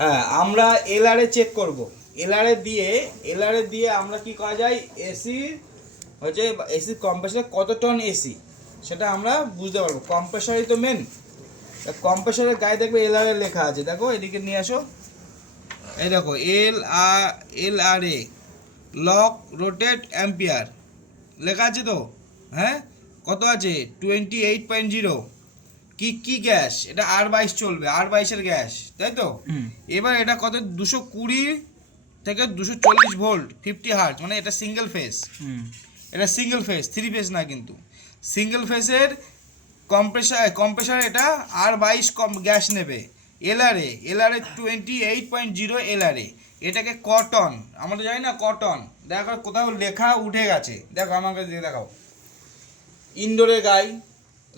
হ্যাঁ, আমরা এলআরএ চেক করব। এলআরএ দিয়ে আমরা কি করা যায়, এসি হচ্ছে এসি কম্প্রেসার কত টন এসি সেটা আমরা বুঝতে পারবো। কম্প্রেসারই তো মেন। কম্প্রেসারের গায়ে দেখবে এলআরএ লেখা আছে, দেখো এদিকে নিয়ে আসো, এই দেখো এলআরএ লক রোটেট অ্যাম্পিয়ার লেখা আছে তো। হ্যাঁ, কত আছে 28.0। কি গ্যাস এটা, R22 চলবে, R22 গ্যাস, তাই তো। এবার এটা কত 220 থেকে 240 ভোল্ট 50 হার্জ, মানে এটা সিঙ্গেল ফেজ। এটা সিঙ্গেল ফেজ, 3 ফেজ না কিন্তু। সিঙ্গেল ফেজের কম্প্রেসার এটা R22 গ্যাস নেবে। এলআরএ 28.0 এলআরএ, এটাকে কটন, আমরা জানি না কটন, দেখো কোথাও লেখা উঠে গেছে, দেখো আমাকে দিয়ে দেখাও। ইনডোরের গায়ে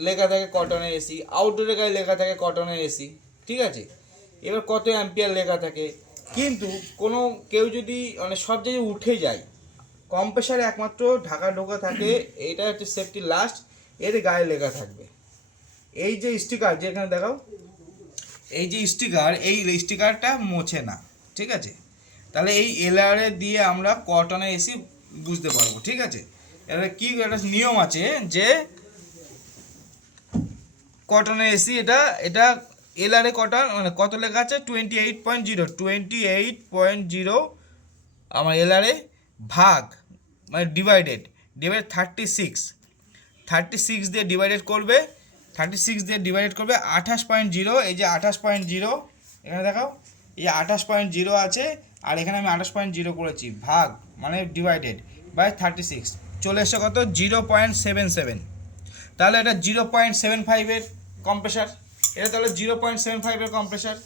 লেখা থাকে কটনের এসি, আউটডোরের গায়ে লেখা থাকে কটনের এসি, ঠিক আছে। এবার কত অ্যাম্পিয়ার লেখা থাকে, কিন্তু কোনো কেউ যদি মানে সব জায়গায় উঠে যায়, কম্প্রেসারে একমাত্র ঢোকা থাকে, এইটা হচ্ছে সেফটি লাস্ট, এর গায়ে লেখা থাকবে। এই যে স্টিকার যেখানে দেখাও, এই যে স্টিকার, এই স্টিকারটা মোছে না, ঠিক আছে। তাহলে এই এলআরএ দিয়ে আমরা কটনের এসি বুঝতে পারবো, ঠিক আছে। এবার কি একটা নিয়ম আছে যে কটনের এসি, এটা এলআরএ কটন মানে কত লেখা আছে 28.0 আমার এলআরএ ভাগ মানে ডিভাইডেড 36 দিয়ে ডিভাইডেড করবে, 28.0, এই যে 28.0 এখানে দেখাও, এই 28.0 আছে, আর এখানে আমি 28.0 করেছি, ভাগ মানে ডিভাইডেড বাই 36, চলে এসছে কত 0.77। তাহলে এটা 0.75 কম্প্রেসার, এটা তাহলে 0.75 কম্প্রেসার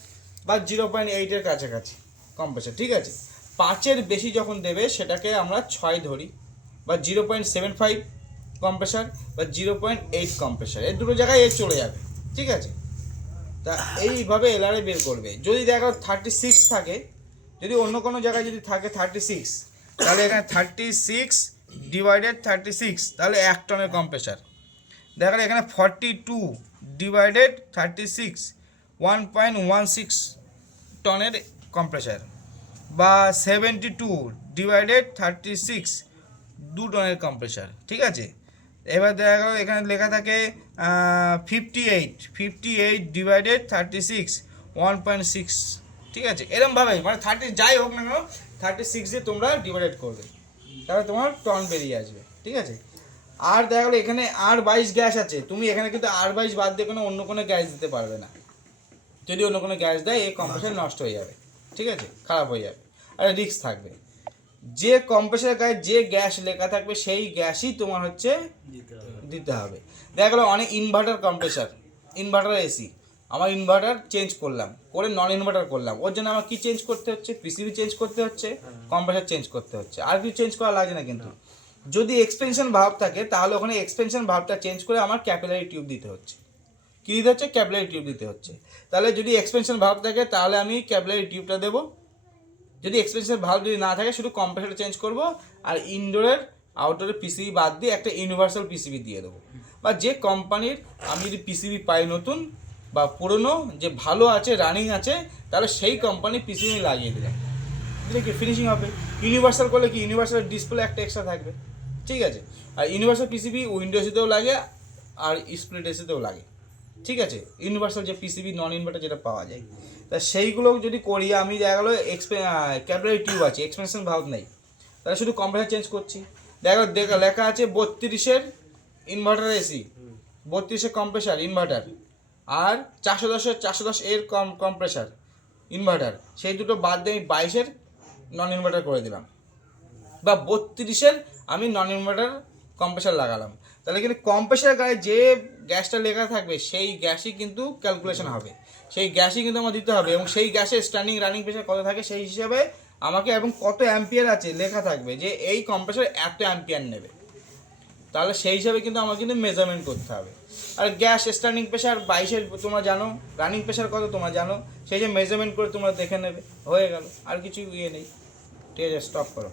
বা 0.8 কাছাকাছি কম্প্রেসার, ঠিক আছে। 5 বেশি যখন দেবে সেটাকে আমরা 6 ধরি, বা 0.75 কম্প্রেসার বা 0.8 কম্প্রেসার, এই দুটো জায়গায় চলে যাবে, ঠিক আছে। তা এইভাবে এলআরএ বের করবে। যদি দেখো 36 থাকে, যদি অন্য কোনো জায়গায় যদি থাকে 36, তাহলে এখানে 36 ডিভাইডেড 36, তাহলে 1 টনের কম্প্রেসার। দেখা গেল এখানে 42 ডিভাইডেড 36, 1.16 টনের কম্প্রেসার, বা 72 ডিভাইডেড 36, 2 টনের কম্প্রেসার, ঠিক আছে। এবার দেখা গেল এখানে লেখা থাকে 58 ডিভাইডেড 36, 1.6, ঠিক আছে। এরকমভাবে মানে 30 যাই হোক না কেন 36 দিয়ে তোমরা ডিভাইডেড করবে, তাহলে তোমার টন বেরিয়ে আসবে, ঠিক আছে। আর দেখা গেলো এখানে R22 গ্যাস আছে, তুমি এখানে কিন্তু R22 বাদ দিয়ে কোনো অন্য কোনো গ্যাস দিতে পারবে না। যদি অন্য কোনো গ্যাস দেয় এই কম্প্রেসার নষ্ট হয়ে যাবে, ঠিক আছে, খারাপ হয়ে যাবে, আর রিস্ক থাকবে। যে কম্প্রেসারের গায়ে যে গ্যাস লেখা থাকবে সেই গ্যাসই তোমার হচ্ছে দিতে হবে। দেখা গেলো অনেক ইনভার্টার কম্প্রেসার, ইনভার্টার এসি, আমার ইনভার্টার চেঞ্জ করলাম, করে নন ইনভার্টার করলাম, ওর জন্য আমার কি চেঞ্জ করতে হচ্ছে, পিসিবি চেঞ্জ করতে হচ্ছে, কম্প্রেসার চেঞ্জ করতে হচ্ছে, আর কিছু চেঞ্জ করা লাগে না। কিন্তু যদি এক্সপেনশন ভাল্ব থাকে তাহলে ওখানে এক্সপেনশন ভাল্বটা চেঞ্জ করে আমার ক্যাপিলারি টিউব দিতে হচ্ছে। কী দিতে হচ্ছে? ক্যাপিলারি টিউব দিতে হচ্ছে। তাহলে যদি এক্সপেনশন ভাল্ব থাকে তাহলে আমি ক্যাপিলারি টিউবটা দেবো। যদি এক্সপেনশন ভাল্ব যদি না থাকে শুধু কম্প্রেসারটা চেঞ্জ করব, আর ইনডোরের আউটডোরের পিসিবি বাদ দিয়ে একটা ইউনিভার্সাল পিসিবি দিয়ে দেবো। বা যে কোম্পানির আমি যদি পিসিবি পাই নতুন বা পুরনো, যে ভালো আছে রানিং আছে, তাহলে সেই কোম্পানির পিসিবি লাগিয়ে দিলাম, দিলে কি ফিনিশিং হবে। ইউনিভার্সাল করলে কি ইউনিভার্সাল ডিসপ্লে একটা এক্সট্রা থাকবে, ঠিক আছে। আর ইউনিভার্সাল পিসিবি উইন্ডো এসিতেও লাগে আর স্প্লিট এসিতেও লাগে, ঠিক আছে। ইউনিভার্সাল যে পিসিবি নন ইনভার্টার যেটা পাওয়া যায়, তা সেইগুলো যদি করি আমি, দেখা গেলো ক্যাপিলারি টিউব আছে, এক্সপেনশন ভাল্ব নেই, তাহলে শুধু কম্প্রেসার চেঞ্জ করছি। দেখা লেখা আছে 32 ইনভার্টার এসি, 32 কম্প্রেসার ইনভার্টার, আর 410 এর কম্প্রেসার ইনভার্টার, সেই দুটো বাদ দিয়ে আমি 22 নন ইনভার্টার করে দিলাম, বা 32 আমি নন ইনভার্টার কম্প্রেসার লাগালাম। তাহলে কিন্তু কম্প্রেসার গায়ে যে গ্যাসটা লেখা থাকবে সেই গ্যাসই কিন্তু ক্যালকুলেশন হবে, সেই গ্যাসই কিন্তু আমার দিতে হবে, এবং সেই গ্যাসের স্ট্যান্ডিং রানিং প্রেশার কত থাকে সেই হিসাবে আমাকে, এবং কত অ্যাম্পিয়ার আছে লেখা থাকবে যে এই কম্প্রেসার এত অ্যাম্পিয়ার নেবে, তাহলে সেই হিসাবে কিন্তু আমার কিন্তু মেজারমেন্ট করতে হবে। আর গ্যাস স্ট্যান্ডিং প্রেশার 22 তোমরা জানো, রানিং প্রেশার কত তোমরা জানো, সেই যে মেজারমেন্ট করে তোমরা দেখে নেবে, হয়ে গেল, আর কিছু ইয়ে নেই। ঠিক আছে, স্টপ করো।